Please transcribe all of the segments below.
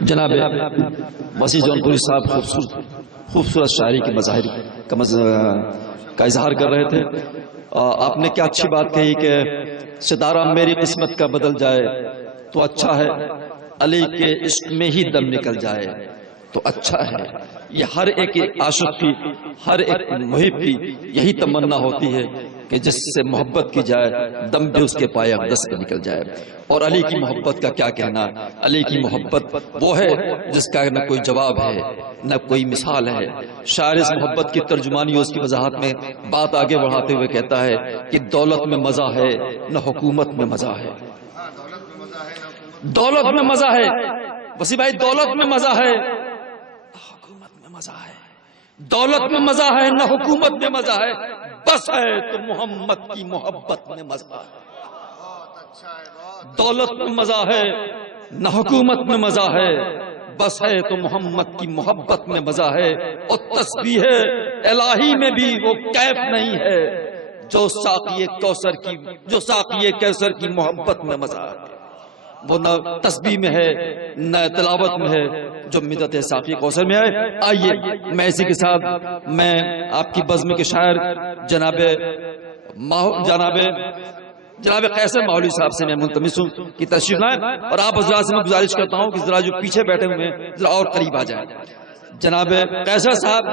جناب وسیع جونپوری صاحب خوبصورت شاعری کے مظاہر کا اظہار کر رہے تھے. آپ نے کیا اچھی بات کہی کہ ستارہ میری قسمت کا بدل جائے تو اچھا ہے، علی کے عشق میں ہی دم نکل جائے تو اچھا ہے. یہ ہر ایک عاشق کی، ہر ایک محب کی یہی تمنا ہوتی ہے کہ جس سے محبت کی جائے دم بھی اس کے پائے اقدس پہ نکل جائے. اور علی کی محبت کا کیا کہنا، علی کی محبت وہ ہے جس کا نہ کوئی جواب ہے نہ کوئی مثال ہے. شاعر اس محبت کی ترجمانی اور اس کی وضاحت میں بات آگے بڑھاتے ہوئے کہتا ہے کہ دولت میں مزہ ہے نہ حکومت میں مزہ ہے. دولت میں مزہ ہے وسیع بھائی، دولت میں مزہ ہے حکومت میں مزہ ہے. دولت میں مزہ ہے نہ حکومت میں مزہ ہے، بس ہے تو محمد کی محبت میں مزہ ہے. دولت میں مزہ ہے نہ حکومت میں مزہ ہے، بس ہے تو محمد کی محبت میں مزہ ہے. اور تسبیح الہی میں بھی وہ کیف نہیں ہے جو ساقی کوثر کی محبت میں مزہ ہے. وہ نہ تسبیح میں ہے نہ تلاوت میں ہے جو مدت ساقی کوثر میں ہے. آئیے میں اسی کے ساتھ میں آپ کی بزم کے شاعر جناب قیصر ماحولی صاحب سے میں منتمس ہوں کہ تشریف لائیں، اور آپ حضرات سے میں گزارش کرتا ہوں کہ ذرا جو پیچھے بیٹھے ہوئے ہیں ذرا اور قریب آ جائیں. جناب قیصر صاحب،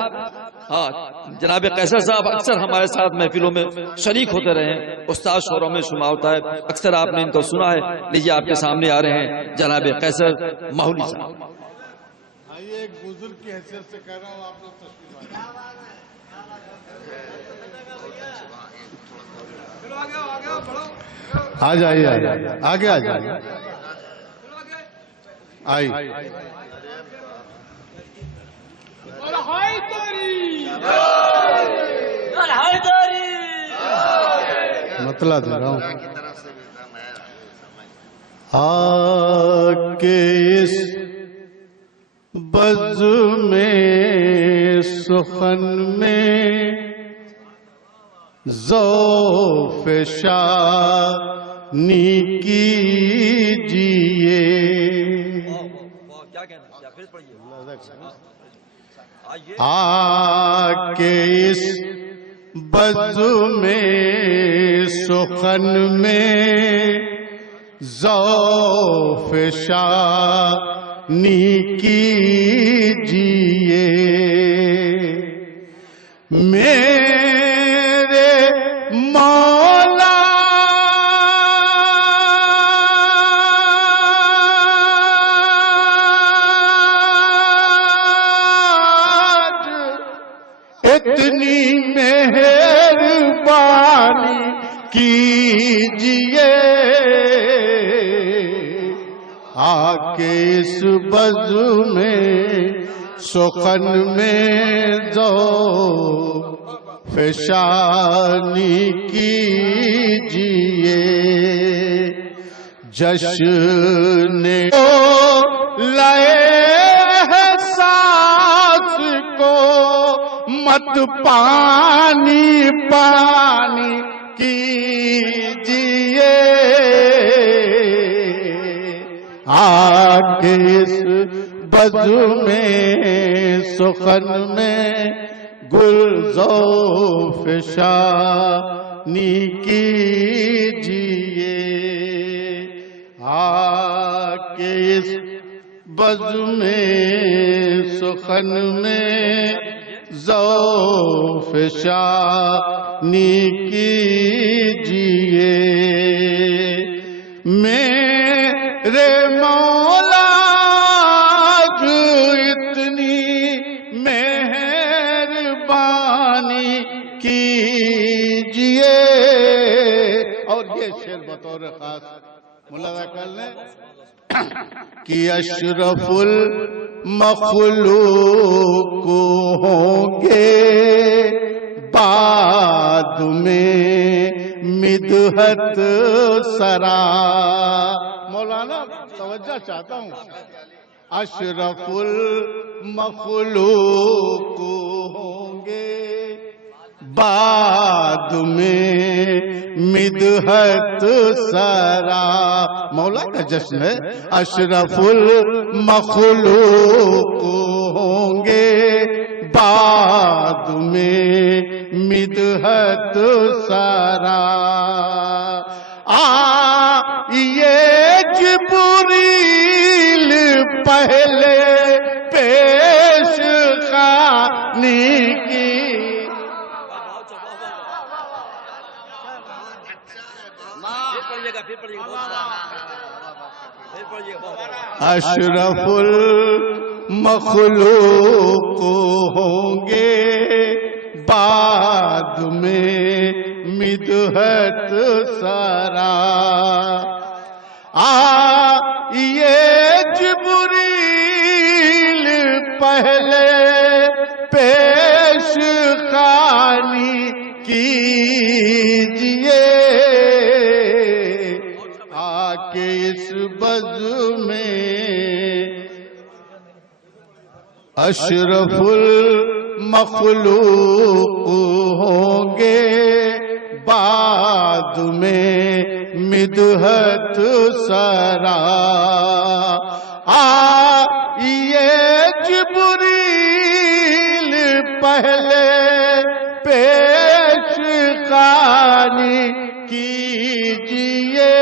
جناب قیصر صاحب اکثر ہمارے ساتھ محفلوں میں شریک ہوتے رہے ہیں، استاد شوروں میں شمار ہوتا ہے، اکثر آپ نے ان کو سنا ہے. لیجیے آپ کے سامنے آ رہے ہیں جناب قیصر ماحولی صاحب. آئیے ایک بزرگ کی حیثیت سے کہہ رہا ہوں، آپ لوگ تشریف آ جائیے، آگے آ جائیے. آئی مطلع دے رہا ہوں. آ کے اس بزم سخن میں ذوف شانی کیجئے. آ کے اس بزم سخن میں ذوف شانی کیجئے. میرے مولا اتنی مہربانی کیجئے. آکے اس بزم سخن میں ذوف شانی کیجئے. جشن لائے احساس کو مت پانی پانی کیجئے. آکے اس بزم سخن میں گل ذوف شانی کیجئے. آکے اس بزم سخن میں ذوف شانی کیجئے. میرے مولا اتنی مہربانی کیجئے. اور یہ شعر بطور خاص ملاحظہ کر لیں کہ اشرف المخلوق ہوں گے بعد میں مدحت سرا. مولانا توجہ چاہتا ہوں. اشرف المخلوق ہوں گے بعد میں مدحت سرا. مولا کا جشن ہے. اشرف المخلوق ہوں گے بعد میں مدحت سرا. یہ جبریل پہلے پیش خانی کی. اشرف المخلوق ہوں گے بعد میں مدحت سرا. یہ جبریل پہلے پیش خانی کیجئے. آکے اس بز میں اشرف المخلوق ہوں گے بعد میں مدحت سرا. یہ جبریل پہلے پیش خانی کیجئے.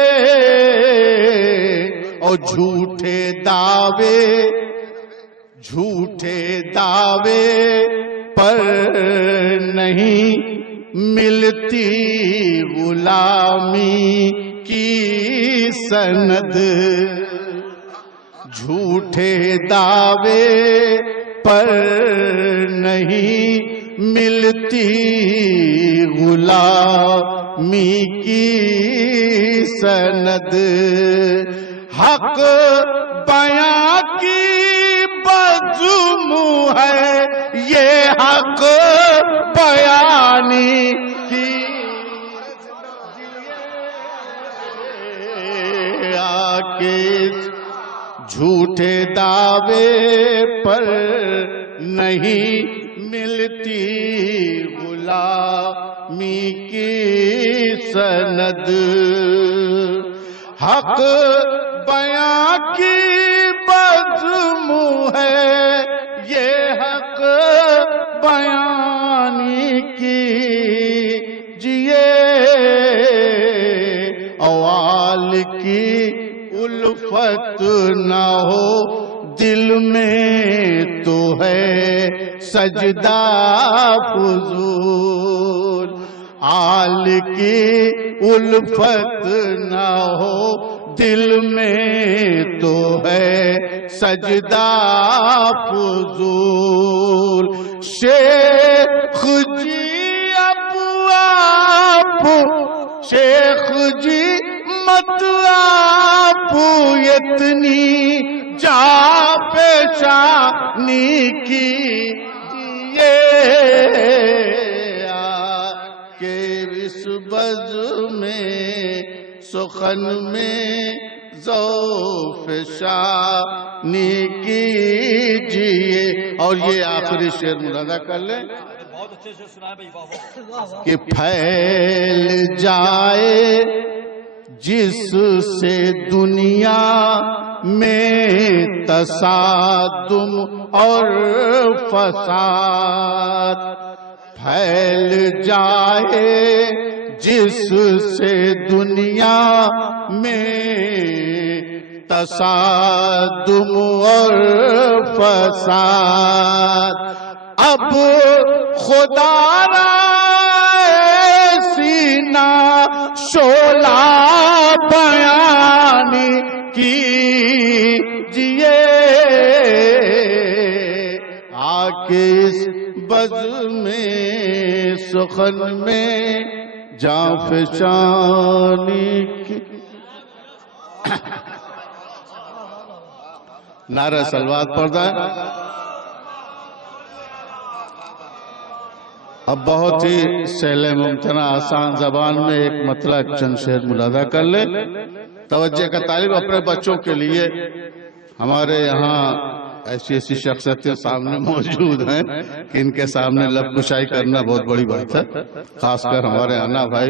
اور جھوٹے دعوے پر نہیں ملتی غلامی کی سند. جھوٹے دعوے پر نہیں ملتی غلامی کی سند. حق بیاں کی بزم ہے یہ حق بیانی کی. آکے جھوٹے دعوے پر نہیں ملتی غلامی کی سند. حق بیاں کی بزم ہے یہ حق بیانی کیجئے. اوال کی الفت نہ ہو دل میں تو ہے سجدہ فضول. آل کی الفت نہ ہو دل میں تو ہے سجدہ فضول. شیخ جی شیخ جی مت آپ اتنی جا پیشانی کیجئے. کہ اس بز میں سخن میں ذوف شانی کیجئے. اور یہ آخری شعر ملاحظہ کر لیں کہ پھیل جائے جس سے دنیا میں تصادم اور فساد. پھیل جائے جس سے دنیا میں تصادم اور فساد. اب خدا را سینہ شعلہ بیانی کیجئے. آکے اس بز میں سخن میں جاں فشانی کی. نعرہ سلوات پڑھتا ہے. اب بہت ہی سہل ممتنع آسان زبان میں ایک مطلب چند شعر ملاحظہ کر لے. توجہ کا طالب اپنے بچوں کے لیے ہمارے یہاں ایسی شخصیتیں سامنے موجود ہیں کہ ان کے سامنے لب کشائی کرنا بہت بڑی بات ہے. خاص کر ہمارے انا بھائی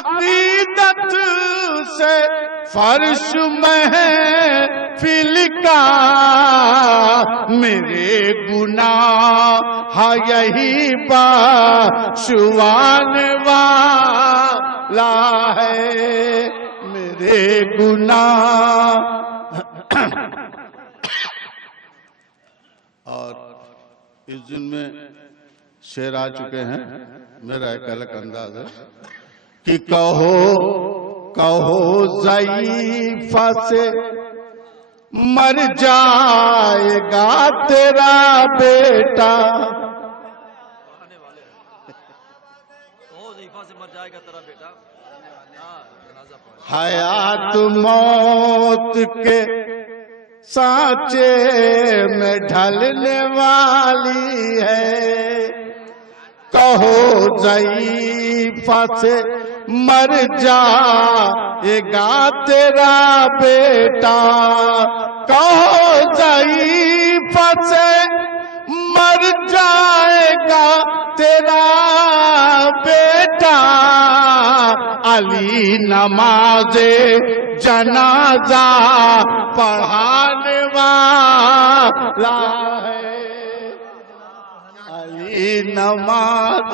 عقیدت سے فرش محفل کا میرے گناہ یہی بخشوان والا ہے میرے گناہ. اور اس دن میں شعر آ چکے ہیں. میرا ایک الگ انداز ہے کہ کہو ضعیفہ سے مر جائے گا تیرا بیٹا. حیات موت کے سانچے میں ڈھلنے والی ہے. کہو ضعیفہ سے مر جائے گا تیرا بیٹا. کہو ضعیفہ سے مر جائے گا تیرا بیٹا. علی نماز جنازہ پڑھانے والا ہے. علی نماز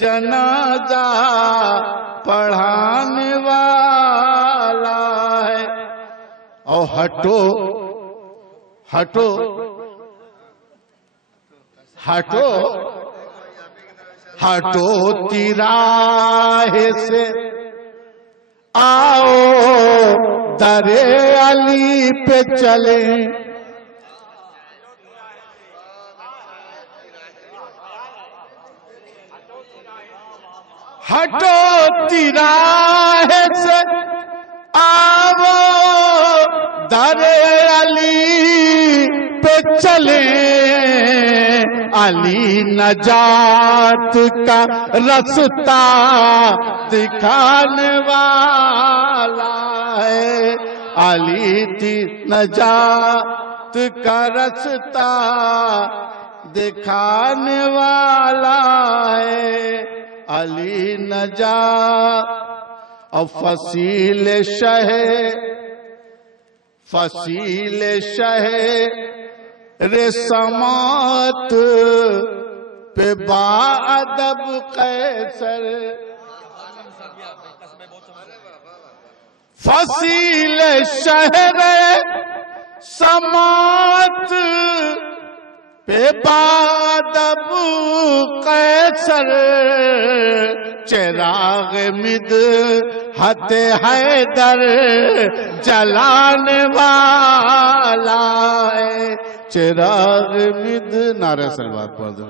جنازہ پڑھانے والا ہے. اور ہٹو ہٹو ہٹو ہٹو تیراہے سے آؤ در علی پہ چلیں. ہٹو تیراہے سے آؤ در علی پہ چلیں. علی نجات کا رستہ دکھانے والا ہے. علی نجات کا رستہ دکھانے والا ہے. علی نجات اور فصیل شہر سماعت پہ باادب قیصر. فصیل شہر سماعت پہ باادب قیصر. چراغ مدحت حیدر جلانے والا ہے. چراغ نعرہ صلوات پڑھ دو.